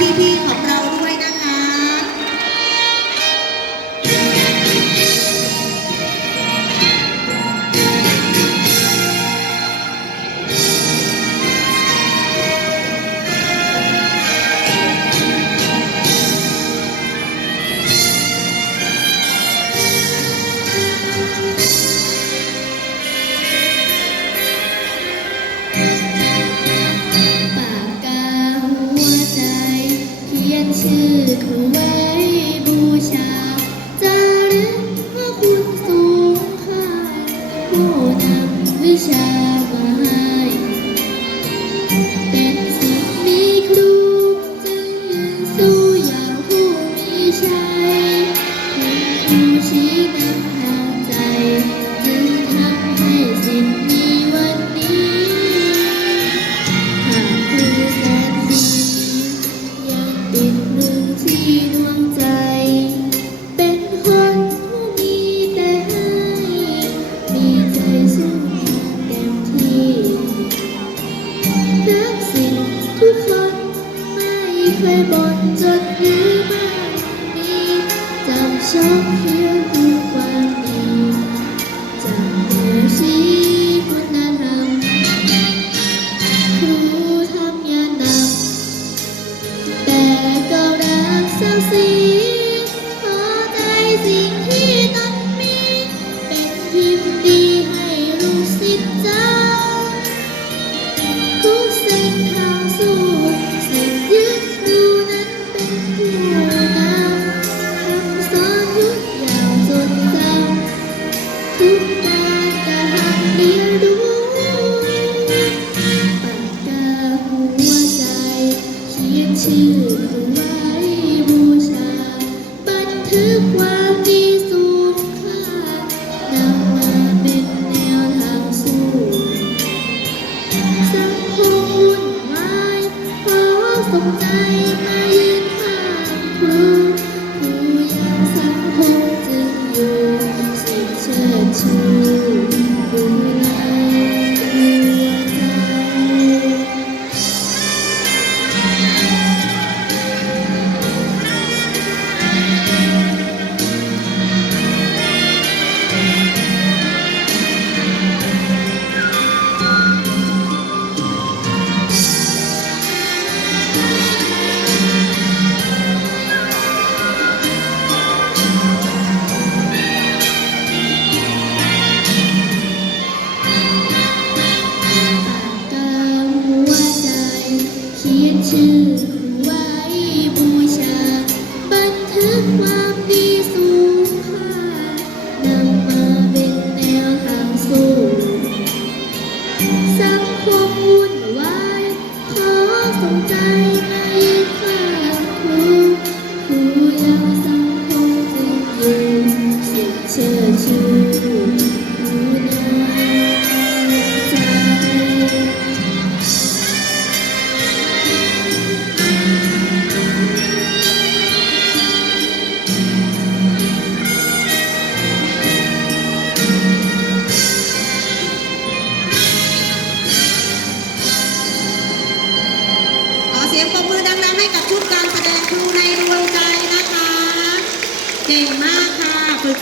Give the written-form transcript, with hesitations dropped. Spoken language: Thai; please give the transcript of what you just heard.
พี่ๆของเราด้วยนะคะชื่อครูไว้บูชาจารึกว่าคุณสูงค่าผู้นำวิชามาให้เป็นศิษย์มีครูจึงยืนสู้อย่างผู้มีชัยคุณครูชี้นำทางใจจึงทำให้ศิษย์มีวันนี้หากครูแสนดียังติดที่ดวงใจเป็นคนผู้มีแต่ให้มีใจสู้เต็มที่รักสิ่งทุกคนไม่เคยบ่นจนหรือไม่มีจำชอบเพียงคือความดีจำเนื้อชี้คุณธรรมครูทำงานหนักแต่ก็รักเศร้าสีขอใจสิ่งที่ตนมีเป็นพิมพ์ดีให้ลูกศิษย์เจ้าทุกเส้นทางสู้ศิษย์ยึดครูนั้นเป็นผู้นำคำสอนทุกอย่างจดจำทุกการกระทำเรียนรู้ปากกาหัวใจเขียนชื่อครูไว้บูชาบันทึกความดีสูงค่านำมาเป็นแนวทางสู้สังคมวุ่นวายขอส่งใจมายืนข้างครูครูยังสังคมจึงอยู่สิ่งเชิดชูดูแลดวงใจเขียนชื่อไว้บูชาบันทึกความดีสูงค่านำมาเป็นแนวทางสู้สังคมวุ่นวายขอส่งใจมายืนข้างครูครูยังสังคมจึงยืนสิ่งเชิดชูเสียงปรบมือดังๆให้กับชุดการแสดงครูในดวงใจนะคะเก่งมากค่ะฝึก